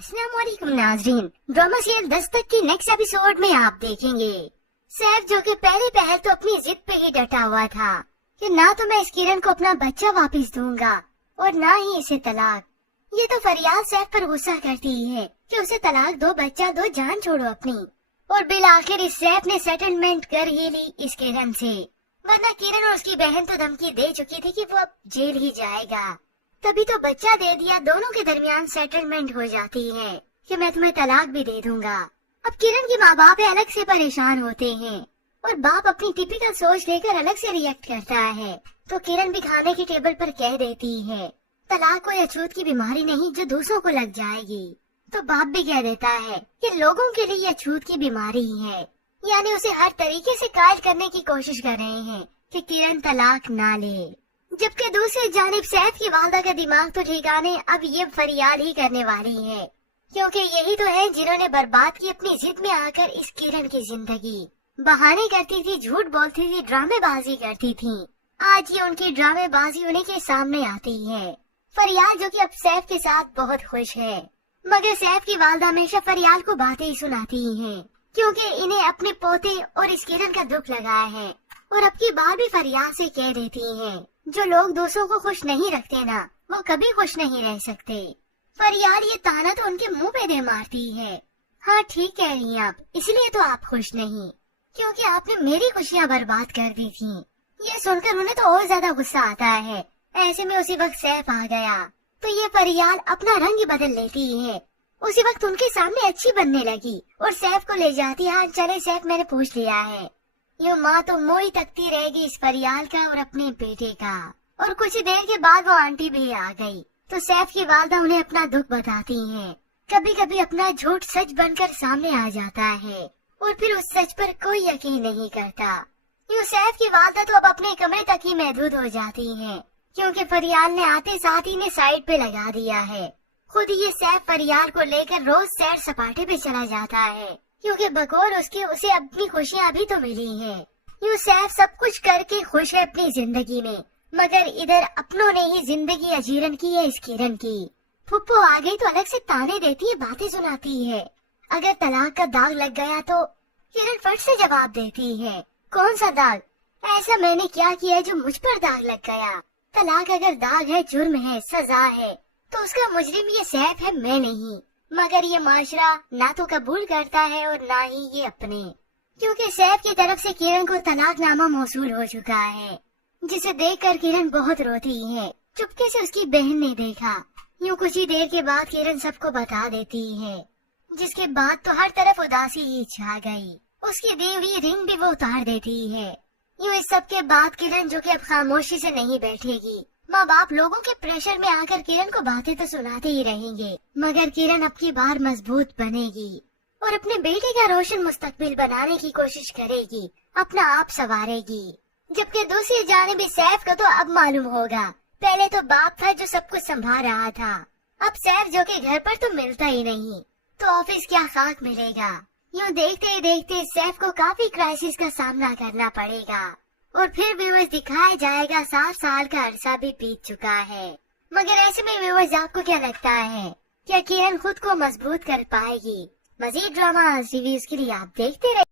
अस्सलाम वालेकुम नाज़रीन, ड्रामा सीरियल दस्तक की नेक्स्ट एपिसोड में आप देखेंगे सैफ जो कि पहले पहल तो अपनी जिद पे ही डटा हुआ था कि ना तो मैं इस किरण को अपना बच्चा वापस दूंगा और ना ही इसे तलाक। ये तो फरियाद सैफ पर गुस्सा करती है कि उसे तलाक दो, बच्चा दो, जान छोड़ो अपनी। और बिल आखिर इस सैफ ने सेटलमेंट कर ही ली इस किरण से, वरना किरण और उसकी बहन तो धमकी दे चुकी थी कि वो अब जेल ही जाएगा। तभी तो बच्चा दे दिया, दोनों के दरमियान सेटलमेंट हो जाती है कि मैं तुम्हें तलाक भी दे दूंगा। अब किरण के माँ बाप अलग से परेशान होते हैं और बाप अपनी टिपिकल सोच लेकर अलग से रिएक्ट करता है, तो किरण भी खाने की टेबल पर कह देती है तलाक कोई अछूत की बीमारी नहीं जो दूसरों को लग जाएगी। तो बाप भी कह देता है कि लोगों के लिए अछूत की बीमारी है, यानी उसे हर तरीके से कायल करने की कोशिश कर रहे हैं कि किरण तलाक ना ले। जबकि दूसरी जानिब सैफ की वालदा का दिमाग तो ठिकाने अब ये फरियाद ही करने वाली है, क्योंकि यही तो है जिन्होंने बर्बाद की अपनी जिद में आकर इस किरण की जिंदगी। बहाने करती थी, झूठ बोलती थी, ड्रामेबाजी करती थी। आज ये उनकी ड्रामेबाजी उन्हीं के सामने आती है। फरियाद जो कि अब सैफ के साथ बहुत खुश है, मगर सैफ की वालदा हमेशा फरियाद को बातें ही सुनाती है, क्योंकि इन्हें अपने पोते और इस किरण का दुख लगा है। और अब की बार भी फरियाद से कह देती है जो लोग दूसरों को खुश नहीं रखते ना, वो कभी खुश नहीं रह सकते। फरियाद ये ताना तो उनके मुंह पे दे मारती है। हाँ ठीक कह रही हैं आप, इसलिए तो आप खुश नहीं, क्योंकि आपने मेरी खुशियाँ बर्बाद कर दी थी। ये सुनकर उन्हें तो और ज्यादा गुस्सा आता है। ऐसे में उसी वक्त सैफ आ गया तो ये फरियाद अपना रंग बदल लेती है। उसी वक्त उनके सामने अच्छी बनने लगी और सैफ को ले जाती है। हाँ चले सैफ, मैंने पूछ लिया है। यूँ माँ तो मोई तकती रहेगी इस फरियाद का और अपने बेटे का। और कुछ देर के बाद वो आंटी भी आ गई तो सैफ की वालदा उन्हें अपना दुख बताती हैं। कभी कभी अपना झूठ सच बनकर सामने आ जाता है और फिर उस सच पर कोई यकीन नहीं करता। यूँ सैफ की वालदा तो अब अपने कमरे तक ही महदूद हो जाती हैं, क्योंकि फरियाद ने आते साथ ही ने साइड पे लगा दिया है। खुद ये सैफ फरियाद को लेकर रोज सैर सपाटे पे चला जाता है, क्योंकि बगौर उसके उसे अपनी खुशियाँ अभी तो मिली हैं। यूँ सैफ सब कुछ करके खुश है अपनी जिंदगी में, मगर इधर अपनों ने ही जिंदगी अजीरन की है इस किरण की। फुप्पो आ गई तो अलग से ताने देती है, बातें सुनाती है। अगर तलाक का दाग लग गया तो किरण फट से जवाब देती है, कौन सा दाग? ऐसा मैंने क्या किया जो मुझ पर दाग लग गया? तलाक अगर दाग है, जुर्म है, सजा है, तो उसका मुजरिम ये सैफ है, मैं नहीं। मगर ये माशरा ना तो कबूल करता है और ना ही ये अपने, क्योंकि सैफ की तरफ से किरण को तलाकनामा मौसूल हो चुका है, जिसे देखकर किरण बहुत रोती है। चुपके से उसकी बहन ने देखा। यूँ कुछ ही देर के बाद किरण सबको बता देती है, जिसके बाद तो हर तरफ उदासी ही छा गई। उसकी दी हुई रिंग भी वो उतार देती है। यूँ इस सब के बाद किरण जो कि अब खामोशी से नहीं बैठेगी। माँ बाप लोगों के प्रेशर में आकर किरण को बातें तो सुनाते ही रहेंगे, मगर किरण अब की बार मजबूत बनेगी और अपने बेटे का रोशन मुस्तकबिल बनाने की कोशिश करेगी, अपना आप संवारेगी। जबकि दूसरी जानिब सैफ को तो अब मालूम होगा, पहले तो बाप था जो सब कुछ संभाल रहा था, अब सैफ जो कि घर पर तो मिलता ही नहीं, तो ऑफिस क्या खाक मिलेगा। यूँ देखते ही देखते सैफ को काफी क्राइसिस का सामना करना पड़ेगा और फिर व्यूअर्स दिखाया जाएगा 7 साल का अरसा भी बीत चुका है। मगर ऐसे में व्यूअर्स आपको क्या लगता है, क्या किरण खुद को मजबूत कर पाएगी? मजीद ड्रामा रिव्यूज के लिए आप देखते रहिए।